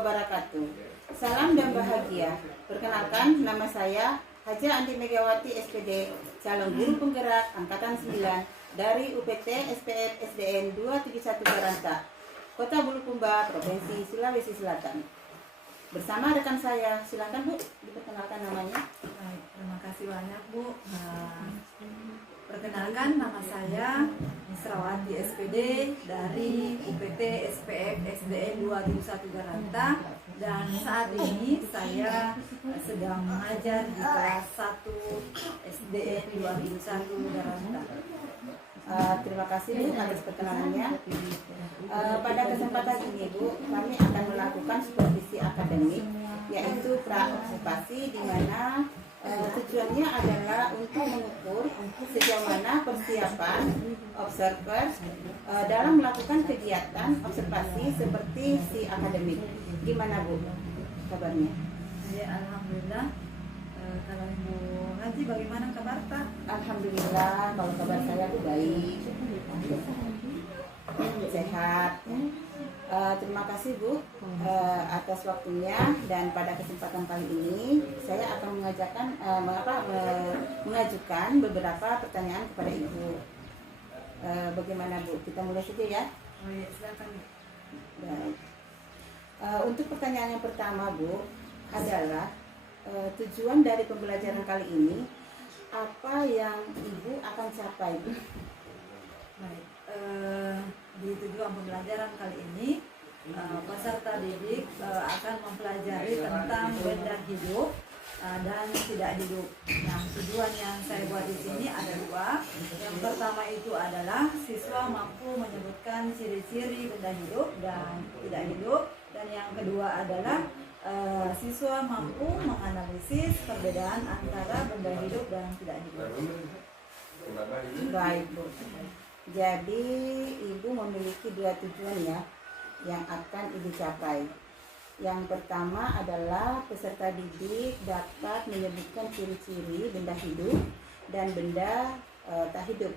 wabarakatuh. Salam dan bahagia. Perkenalkan, nama saya Haja Andi Megawati SPD, calon guru penggerak Angkatan 9 dari UPT SPF SDN 271 Garanta, Kota Bulukumba, Provinsi Sulawesi Selatan. Bersama rekan saya, silakan Bu, diperkenalkan namanya. Baik, terima kasih banyak Bu. Perkenalkan, nama saya Misrawati SPD dari UPT SPF SDN 271 Garanta, dan saat ini saya sedang mengajar di kelas 1 SDN 271 Garanta. Terima kasih Bu atas perkenalannya. Pada kesempatan ini Bu, kami akan melakukan supervisi akademik, yaitu pra-observasi, di mana tujuannya adalah untuk mengukur sejauh mana persiapan observer dalam melakukan kegiatan observasi seperti si akademik. Gimana Bu kabarnya? Ya, alhamdulillah. Kalau Ibu Haji, bagaimana kabar Pak? Alhamdulillah, kalau kabar saya tuh baik, sehat. Terima kasih Bu atas waktunya, dan pada kesempatan kali ini saya akan mengajukan beberapa pertanyaan kepada Ibu. Bagaimana Bu? Kita mulai saja ya. Oh ya, silakan. Baik. Untuk pertanyaan yang pertama Bu adalah tujuan dari pembelajaran kali ini, apa yang Ibu akan capai Bu? Baik, di tujuan pembelajaran kali ini peserta didik akan mempelajari tentang benda hidup dan tidak hidup. Nah, tujuan yang saya buat di sini ada dua. Yang pertama itu adalah siswa mampu menyebutkan ciri-ciri benda hidup dan tidak hidup, dan yang kedua adalah siswa mampu menganalisis perbedaan antara benda hidup dan tidak hidup. Baik Bu. Jadi Ibu memiliki dua tujuan ya yang akan Ibu capai. Yang pertama adalah peserta didik dapat menyebutkan ciri-ciri benda hidup dan benda tak hidup.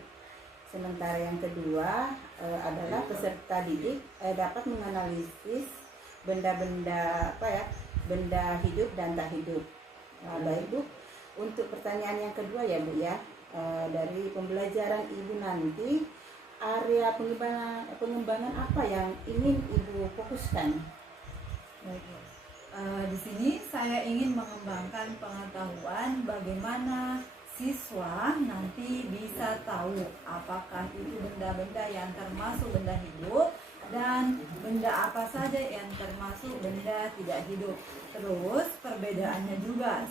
Sementara yang kedua adalah peserta didik dapat menganalisis benda-benda benda hidup dan tak hidup. Baik Bu, untuk pertanyaan yang kedua ya Bu ya, dari pembelajaran Ibu nanti, area pengembangan apa yang ingin Ibu fokuskan? Baik, di sini saya ingin mengembangkan pengetahuan bagaimana siswa nanti bisa tahu apakah itu benda-benda yang termasuk benda hidup dan benda apa saja yang termasuk benda tidak hidup. Terus perbedaannya juga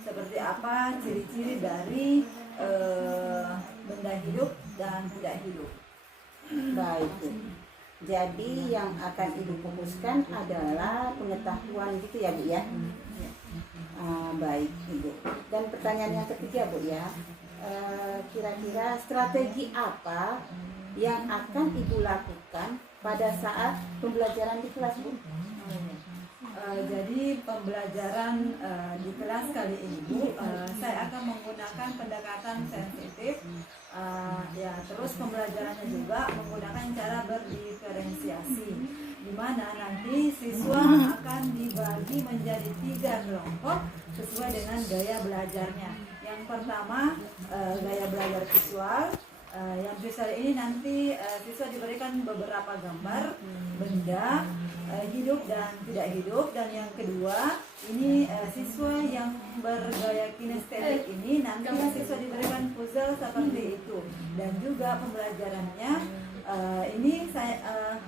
seperti apa ciri-ciri dari benda hidup dan tidak hidup. Baik Bu. Jadi yang akan Ibu fokuskan adalah pengetahuan gitu ya Bu ya. Baik Ibu. Dan pertanyaan yang ketiga Bu ya, kira-kira strategi apa yang akan Ibu lakukan pada saat pembelajaran di kelas Bu? Jadi pembelajaran di kelas kali ini Bu, saya akan menggunakan pendekatan sensitif, ya, terus pembelajarannya juga menggunakan cara berdiferensiasi, di mana nanti siswa akan dibagi menjadi 3 kelompok sesuai dengan gaya belajarnya. Yang pertama gaya belajar visual. Yang visual ini nanti siswa diberikan beberapa gambar benda hidup dan tidak hidup, dan yang kedua ini siswa yang bergaya kinestetik ini nanti siswa diberikan puzzle seperti itu, dan juga pembelajarannya ini saya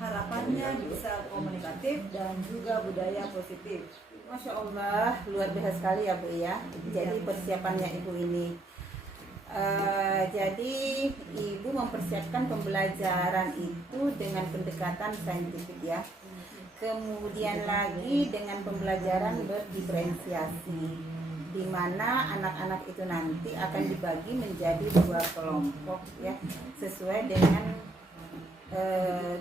harapannya bisa komunikatif dan juga budaya positif. Masya Allah, luar biasa sekali ya Bu ya. Jadi persiapannya Ibu ini. Jadi Ibu mempersiapkan pembelajaran itu dengan pendekatan saintifik ya. Kemudian lagi dengan pembelajaran berdiferensiasi, di mana anak-anak itu nanti akan dibagi menjadi 2 kelompok ya, sesuai dengan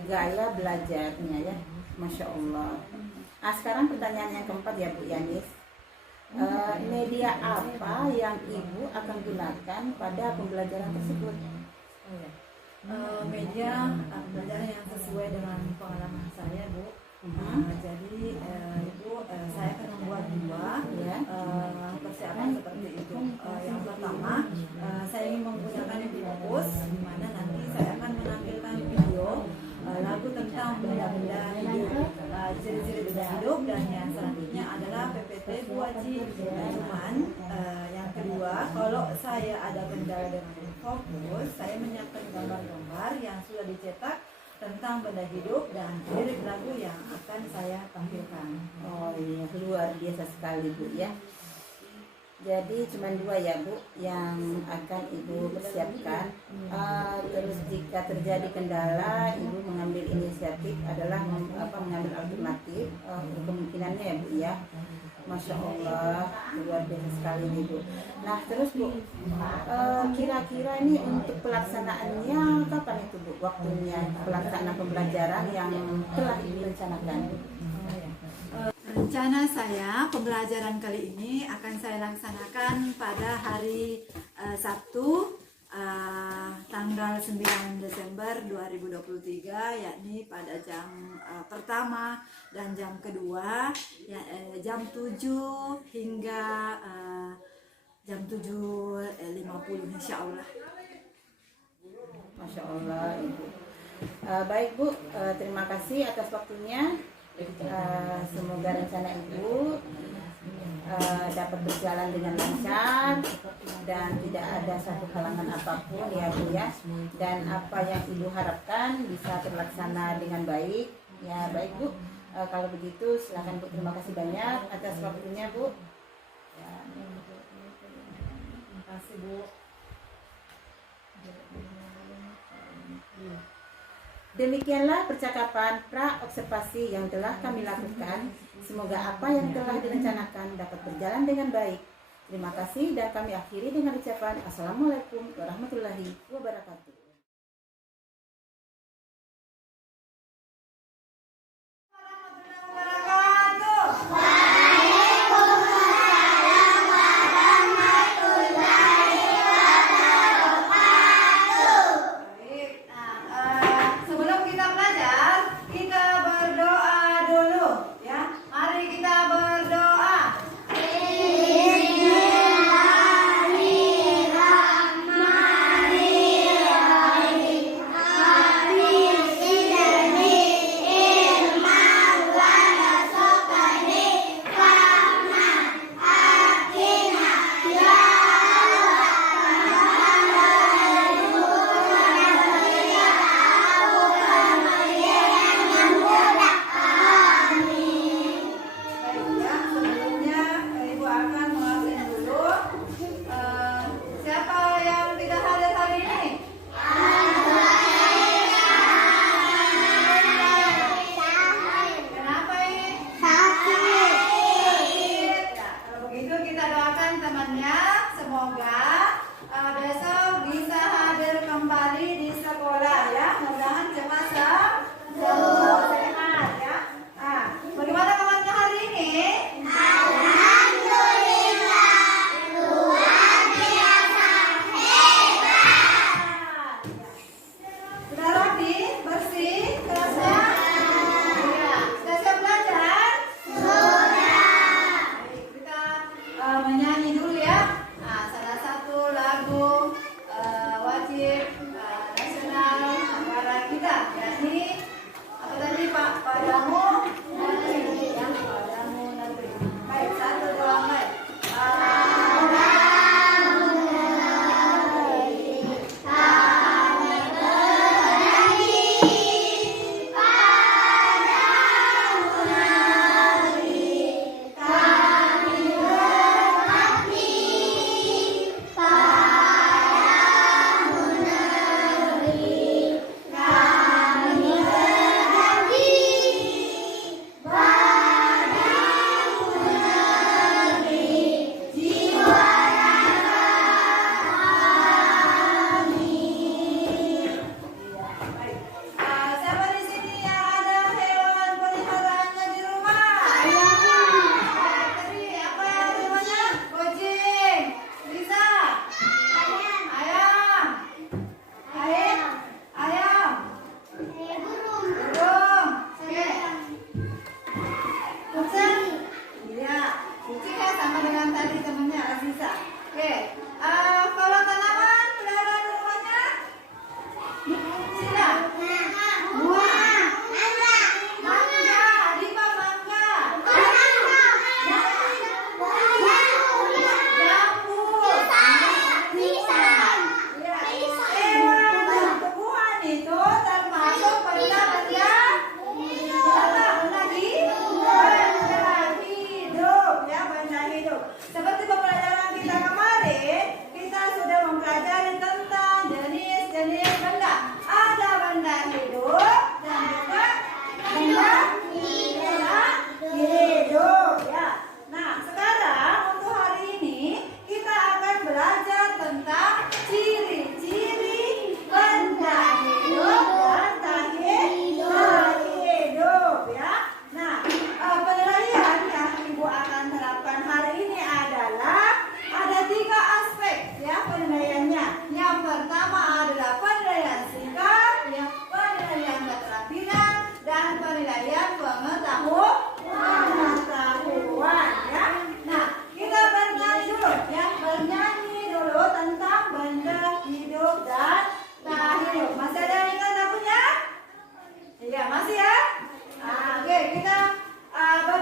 gaya belajarnya ya. Masya Allah. Sekarang pertanyaan yang keempat ya Bu Yanis. Media apa yang Ibu akan gunakan pada pembelajaran tersebut? Media pembelajaran yang sesuai dengan pengalaman saya Bu. Jadi tentang benda-benda hidup, ciri-ciri benda hidup, dan yang selanjutnya adalah PPT Bu Haji. Cuman yang kedua, kalau saya ada kendala dengan fokus, saya menyiapkan gambar-gambar yang sudah dicetak tentang benda hidup dan lirik lagu yang akan saya tampilkan. Oh iya, luar biasa sekali Bu ya. Jadi cuma 2 ya Bu yang akan Ibu persiapkan. Terus jika terjadi kendala, Ibu mengambil inisiatif adalah mengambil alternatif kemungkinannya ya Bu ya. Masya Allah, luar biasa sekali nih Bu. Nah terus Bu, kira-kira ini untuk pelaksanaannya kapan itu Bu? Waktunya pelaksanaan pembelajaran yang telah Ibu rencanakan. Rencana saya pembelajaran kali ini akan saya laksanakan pada hari Sabtu tanggal 9 Desember 2023, yakni pada jam pertama dan jam kedua ya, jam 7 hingga jam 7.50 insya Allah. Masya Allah Ibu. Baik Bu, terima kasih atas waktunya. Semoga rencana Ibu dapat berjalan dengan lancar dan tidak ada satu halangan apapun ya Bu ya, dan apa yang Ibu harapkan bisa terlaksana dengan baik ya. Baik Bu, kalau begitu silakan Bu, terima kasih banyak atas waktunya Bu. Terima kasih Bu. Demikianlah percakapan pra-observasi yang telah kami lakukan. Semoga apa yang telah direncanakan dapat berjalan dengan baik. Terima kasih dan kami akhiri dengan ucapan Assalamualaikum warahmatullahi wabarakatuh. Bismillahirrahmanirrahim.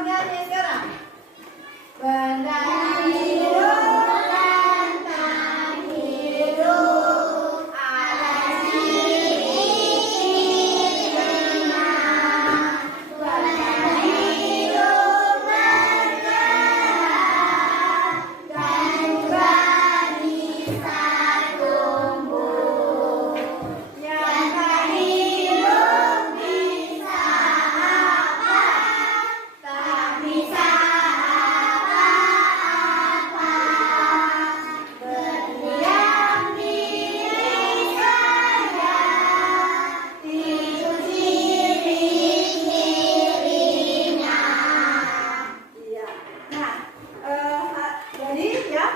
bendanya sekarang. Benda hidup dan tak hidup ada ciri-cirinya. Benda hidup bergerak dan juga bisa tumbuh. Yang tak hidup bisa apa? Tak bisa apa-apa. Berdiam diri saja, itu ciri-cirinya. Iya. Nah, jadi ya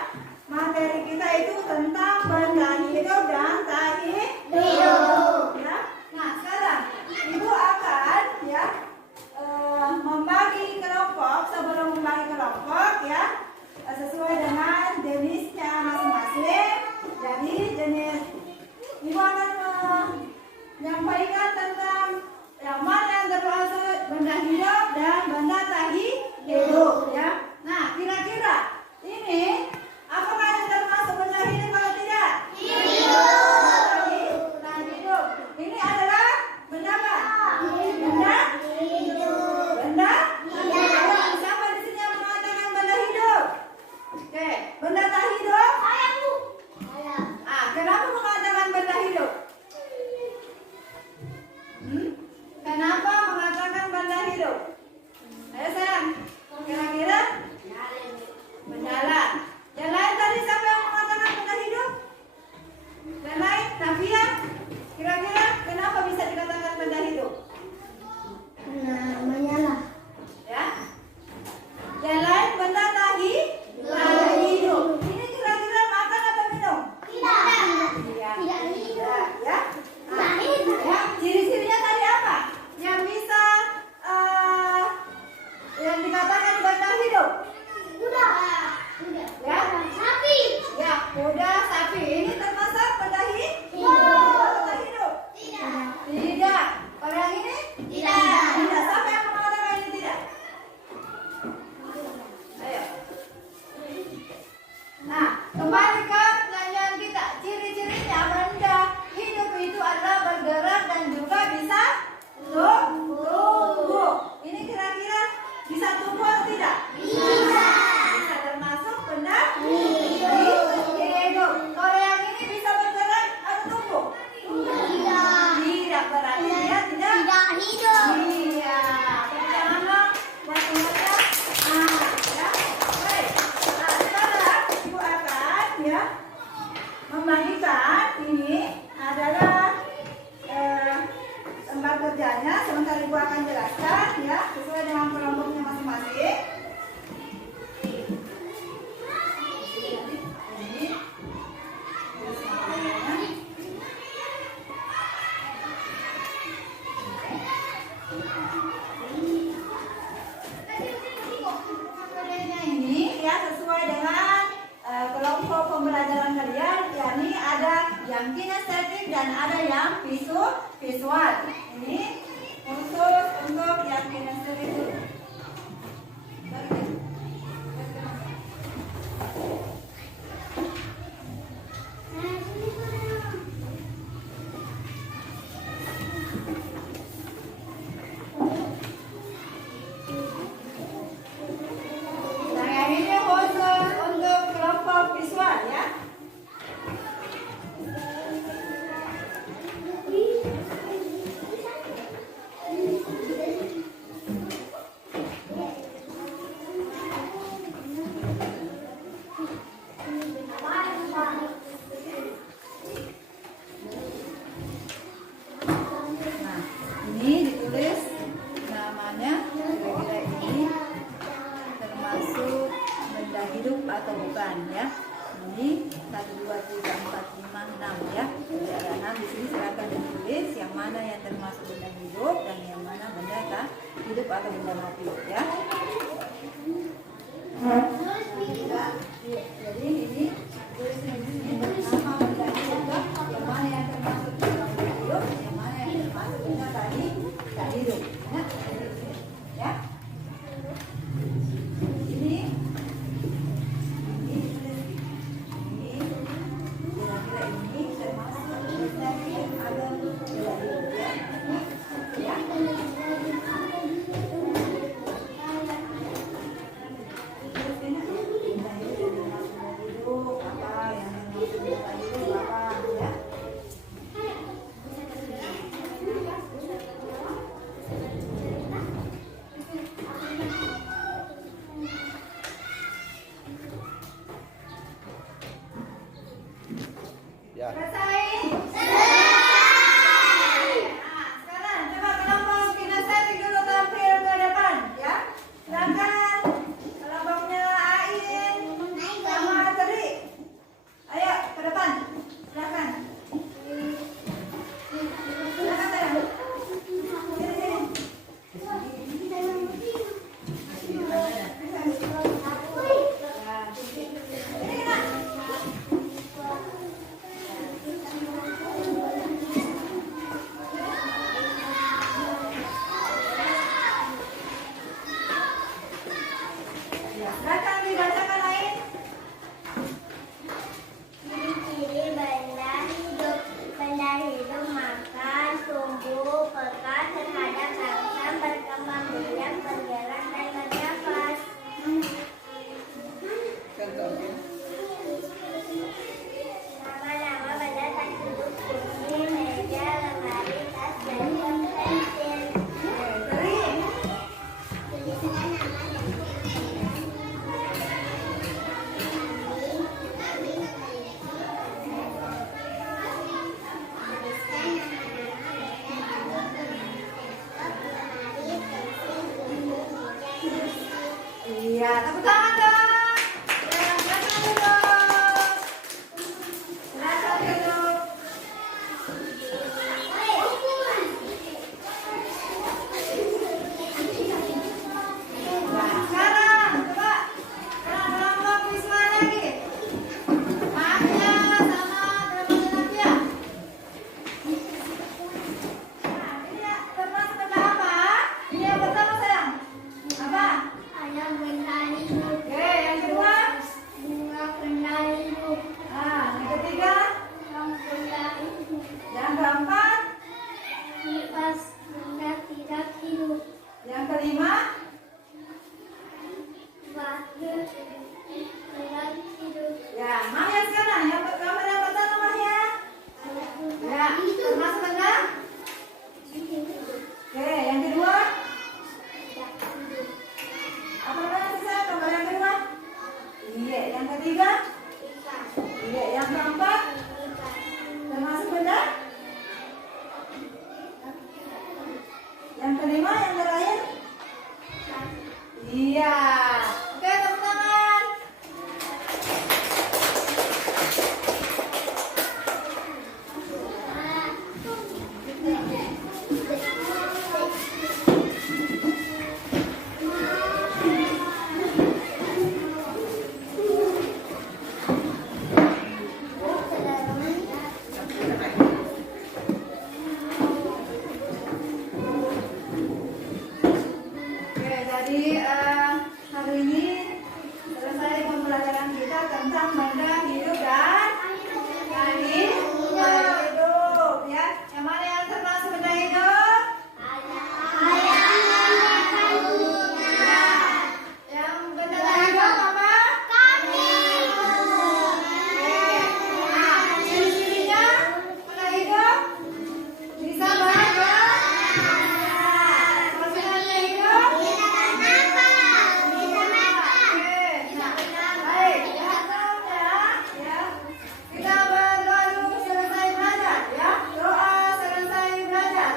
materi kita itu tentang benda hidup dan tak hidup. Ya. Nah, sekarang ibu akan ya membagi kelompok. Sebelum membagi kelompok ya sesuai dengan jenisnya masing-masing. Jadi jenis ibu akan menyampaikan tentang yang mana yang termasuk benda hidup dan benda tak hidup ya. Nah, kira-kira ini apakah yang termasuk benda hidup atau tidak? Hidup. Benda hidup. Ini adalah benda apa? Benda hidup. Benda hidup. Siapa di sini yang mengatakan benda hidup? Oke, benda tak hidup? Kenapa mengatakan benda hidup? Kenapa mengatakan benda hidup? Ayo sayang, kira-kira? Berjalan. Yang lain tadi siapa yang mengatakan benda hidup? Yang lain, Nafia? Kira-kira kenapa bisa dikatakan benda hidup? Menyala. Ya? Yang lain benda tak hidup. Ini kira-kira makan atau minum? Tidak. Iya. Tidak hidup. Ya? Tidak hidup. Ya, ciri-cirinya tadi apa? Yang bisa yang dikatakan benda hidup? Kuda. Ya? Sapi. Ya, kuda, sapi. Ini termasuk benda hidup? Benda hidup? Tidak. Tidak. Kalau yang ini? Tidak. Tidak. Siapa yang mengatakan ini tidak? Ayo. Nah, kembali ke pertanyaan kita. Ciri-cirinya benda hidup itu adalah bergerak dan juga bisa tumbuh. Ini kira-kira bisa tumbuh atau tidak? Bisa. Bisa termasuk benda hidup. Kalau yang ini bisa bergerak atau tumbuh? Tidak. Tidak, berarti dia tidak Tidak hidup. iya. Tepuk tangan dong buat semuanya. Ya. Baik. Nah, sekarang ibu akan ya membagikan ini adalah tempat kerjanya. Sebentar ibu akan jelaskan ya sesuai dengan kelompoknya masing-masing. Ini. Materinya ini ya sesuai dengan kelompok pembelajaran kalian, yakni ada yang kinestetik dan ada yang visual. Ini khusus untuk yang kinestetik dulu. Nah, yang ini khusus untuk kelompok visual ya. Nah, ini ditulis namanya kira-kira ini termasuk benda hidup atau bukan ya. Ini 1, 2, 3, 4, 5, 6 ya. Jadi ada 6 di sini, silakan ditulis yang mana yang termasuk benda hidup dan yang mana benda tak hidup atau benda mati ya. Jadi ini tulis nama benda hidup, yang mana yang termasuk benda hidup, yang mana yang termasuk benda tadi tak hidup. Ya. Silakan dibacakan lain. Ciri-ciri benda hidup. Benda hidup makan, tumbuh, peka terhadap rangsang, berkembang biak, bergerak, dan bernafas. Contohnya. Nama-nama benda tak hidup: kursi, meja, lemari, tas, dan pensil. Dari Tuliskan nama dan iya, tepuk tangan dong. Ya, silakan duduk. Silakan duduk. Nah, sekarang coba kelompok visual lagi. Maafnya sama teman-teman ya. Nah, ini ya, termasuk benda apa? Ini yang pertama sayang. Apa? ada benda hidup. Oke, yang kedua. Bunga benda hidup. Nah, yang ketiga. Benda hidup. Yang keempat. Kipas benda tidak hidup. Yang kelima. Batu tidak hidup. Ya, Mahya sekarang. Yang gambar yang pertama Mahya. Ya, termasuk benda. Oke, yang kedua. Apa namanya sisa? Gambar yang kedua. Iya, yang ketiga. Iya, yang keempat. Termasuk benda. Yang kelima, yang terakhir. Iya. Oke, tepuk tangan. Oke, jadi hari ini selesai pembelajaran kita tentang benda hidup dan hidup. Ya, yang mana yang termasuk benda hidup? Yang benda tak hidup apa? Oke. Nah, ciri-cirinya benda hidup bisa bergerak. Kalau benda tak hidup baik, ya. Kita berdoa dulu selesai belajar, ya. Doa selesai belajar.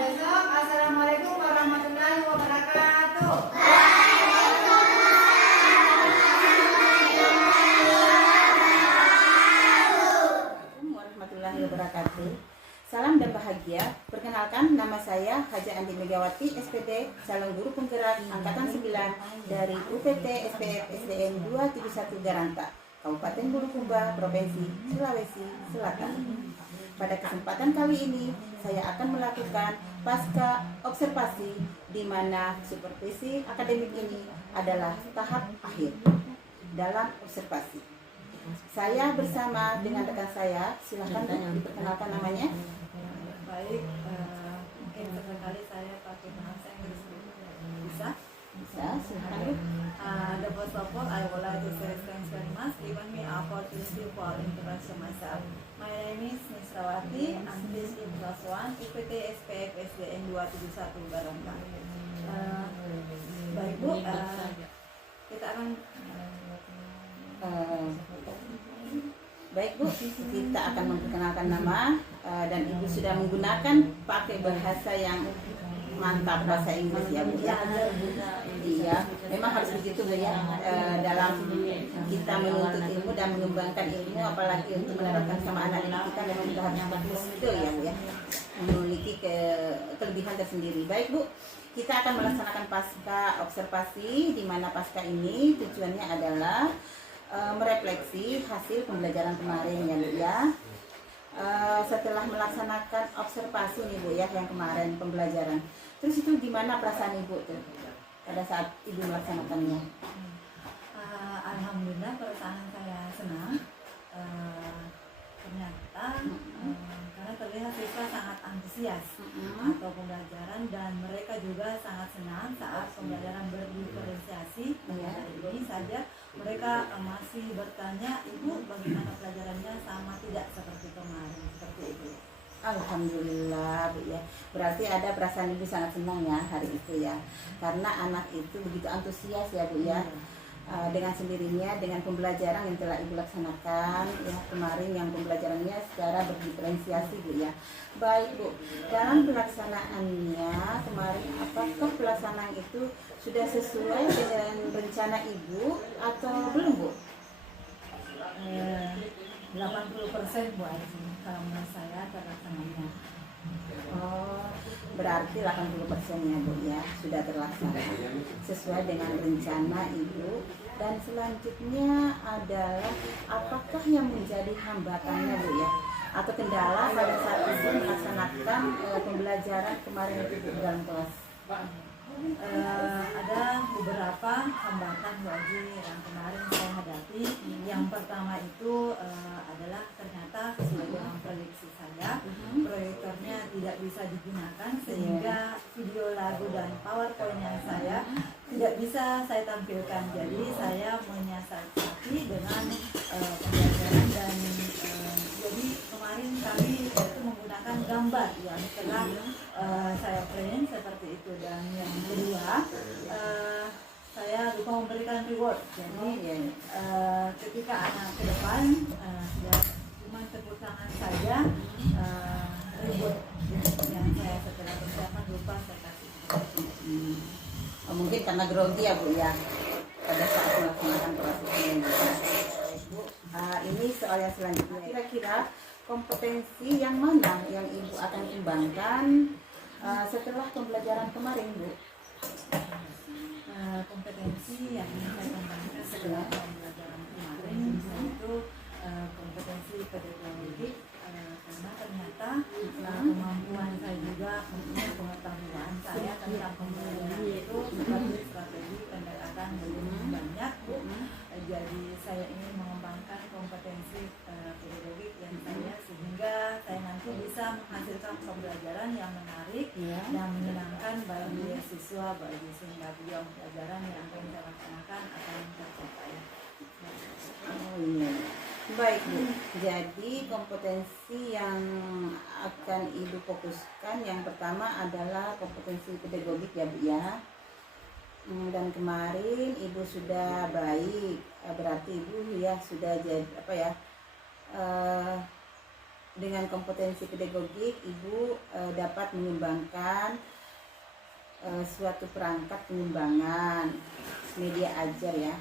Besok, assalamualaikum warahmatullahi wabarakatuh. Assalamualaikum warahmatullahi wabarakatuh. Salam dan bahagia. Perkenalkan, nama saya Haja Andi Megawati, SPD, calon guru penggerak angkatan 9 dari UPT SPF SDN 271 Garanta, Kabupaten Bulukumba, Provinsi Sulawesi Selatan. Pada kesempatan kali ini, saya akan melakukan pasca observasi di mana supervisi akademik ini adalah tahap akhir dalam observasi. Saya bersama dengan rekan saya, silahkan diperkenalkan namanya. Baik, mungkin sesekali saya pakai bahasa Inggris dulu. Bisa? Bisa, silahkan. The first of all, I would like to say thanks very much given me opportunity Thank you for introduction myself. My name is Miss Rawati. I'm this in class 1 IPT SPF SDN 271 Barangka. Baik Bu, kita akan baik Bu, kita akan memperkenalkan nama dan Ibu sudah menggunakan pakai bahasa yang mantap, bahasa Inggris ya Bu ya. Iya, memang harus begitu Bu ya, dalam kita menuntut ilmu dan mengembangkan ilmu, apalagi untuk menerapkan sama anak kita, memang kita harus pakai skill ya Bu ya, memiliki kelebihan tersendiri. Baik Bu, kita akan melaksanakan pasca observasi, di mana pasca ini tujuannya adalah merefleksi hasil pembelajaran kemarin ya Bu ya. Setelah melaksanakan observasi nih Bu ya, yang kemarin pembelajaran, terus itu gimana perasaan Ibu tuh pada saat Ibu melaksanakannya? Alhamdulillah perasaan saya senang. Ternyata karena terlihat siswa sangat antusias atau pembelajaran, dan mereka juga sangat senang saat pembelajaran berdiferensiasi. Dari ini saja mereka masih bertanya, Ibu bagaimana pelajarannya, sama tidak seperti kemarin, seperti itu. Alhamdulillah Bu ya, berarti ada perasaan Ibu sangat senang ya hari itu ya, karena anak itu begitu antusias ya Bu ya. Dengan sendirinya, dengan pembelajaran yang telah Ibu laksanakan ya kemarin, yang pembelajarannya secara berdiferensiasi Bu ya. Baik Bu, dalam pelaksanaannya kemarin, apakah pelaksanaan itu sudah sesuai dengan rencana Ibu atau belum Bu? 80% Bu Aji, kalau menurut saya terlaksananya. Oh, berarti 80% ya Bu ya sudah terlaksana sesuai dengan rencana Ibu. Dan selanjutnya adalah apakah yang menjadi hambatannya Bu ya, atau kendala pada saat Ibu melaksanakan pembelajaran kemarin itu dalam kelas? Ada beberapa hambatan Bu Aji yang kemarin saya hadapi. Yang pertama itu adalah ternyata sesuai dengan prediksi saya, proyektornya tidak bisa digunakan, sehingga video lagu dan PowerPoint yang saya tidak bisa saya tampilkan. Jadi saya menyiasati dengan pembelajaran, dan jadi kemarin kami itu menggunakan gambar yang telah saya print seperti itu. Dan yang kedua, saya lupa memberikan reward. Jadi ketika anak ke depan ya cuma tepuk tangan saja, reward yang saya setelah persiapan lupa saya kasih. Mungkin karena grogi ya Bu ya pada saat melaksanakan proses ini. Ini soal yang selanjutnya, kira-kira kompetensi yang mana yang Ibu akan kembangkan setelah pembelajaran kemarin Bu? Kompetensi yang saya kembangkan setelah pembelajaran kemarin itu kompetensi pedagogik, karena ternyata kemampuan saya juga mempunyai pengetahuan saya tentang pembelajaran itu seperti strategi pendekatan lebih banyak. Jadi saya ingin mengembangkan kompetensi pedagogik yang saya, sehingga saya nanti bisa menghasilkan pembelajaran yang menarik dan menyenangkan bagi siswa, sehingga tujuan pembelajaran yang akan saya laksanakan akan tercapai. Oh iya. Baik Bu, jadi kompetensi yang akan Ibu fokuskan yang pertama adalah kompetensi pedagogik ya Bu ya. Dan kemarin Ibu sudah baik, berarti Ibu ya sudah jadi dengan kompetensi pedagogik Ibu dapat mengembangkan suatu perangkat pengembangan media ajar ya,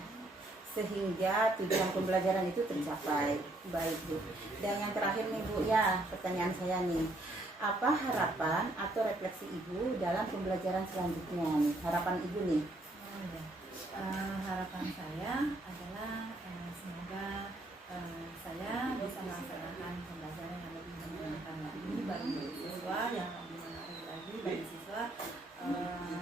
sehingga tujuan pembelajaran itu tercapai. Baik Bu, dan yang terakhir nih Bu ya, pertanyaan saya nih, apa harapan atau refleksi Ibu dalam pembelajaran selanjutnya nih? Harapan Ibu nih? Harapan saya adalah semoga saya bisa melaksanakan pembelajaran yang lebih menyenangkan lagi bagi siswa, yang lebih menarik lagi bagi siswa,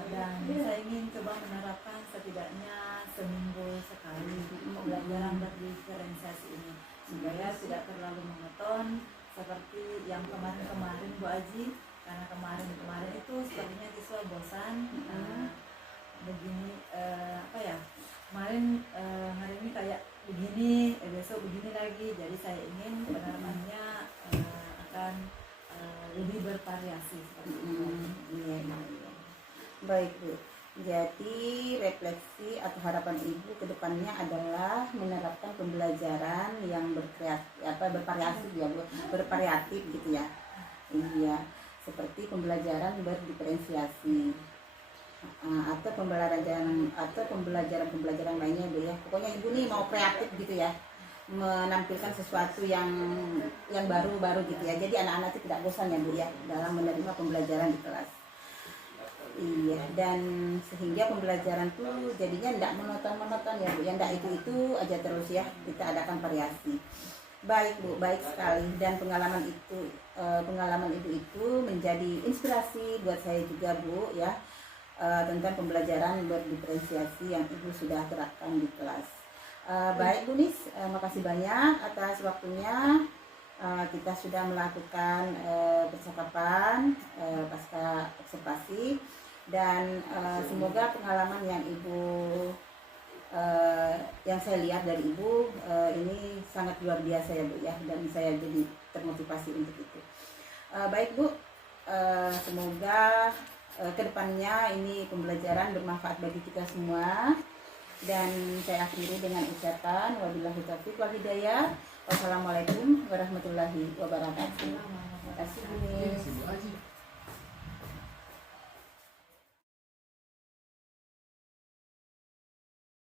dan saya ingin coba menerapkan setidaknya seminggu sekali pembelajaran berdiferensiasi ini, supaya tidak terlalu monoton seperti yang kemarin-kemarin Bu Aji. Karena kemarin itu sepertinya siswa bosan begini, kemarin hari ini kayak begini, besok begini lagi. Jadi saya ingin pendalamannya akan lebih bervariasi seperti itu. Iya, iya. Baik Bu, jadi refleksi atau harapan Ibu ke depannya adalah menerapkan pembelajaran yang bervariasi ya Bu, bervariatif gitu ya. Iya, seperti pembelajaran berdiferensiasi atau pembelajaran lainnya Bu ya. Pokoknya Ibu nih mau kreatif gitu ya, menampilkan sesuatu yang baru-baru gitu ya. Jadi anak-anak itu tidak bosan ya Bu ya dalam menerima pembelajaran di kelas. Iya, dan sehingga pembelajaran tuh jadinya tidak monoton ya Bu, yang tidak itu aja terus ya, kita adakan variasi. Baik Bu, baik sekali, dan pengalaman Ibu itu menjadi inspirasi buat saya juga Bu ya, tentang pembelajaran berdiferensiasi yang Ibu sudah terapkan di kelas. Baik Bu Nis, makasih banyak atas waktunya. Kita sudah melakukan percakapan pasca observasi, dan semoga pengalaman yang Ibu yang saya lihat dari Ibu ini sangat luar biasa ya Bu ya, dan saya jadi termotivasi untuk itu. Baik Bu, semoga kedepannya ini pembelajaran bermanfaat bagi kita semua, dan saya akhiri dengan ucapan wabillahi taufiq wal hidayah. Wassalamualaikum warahmatullahi wabarakatuh. Terima kasih Bu Nis.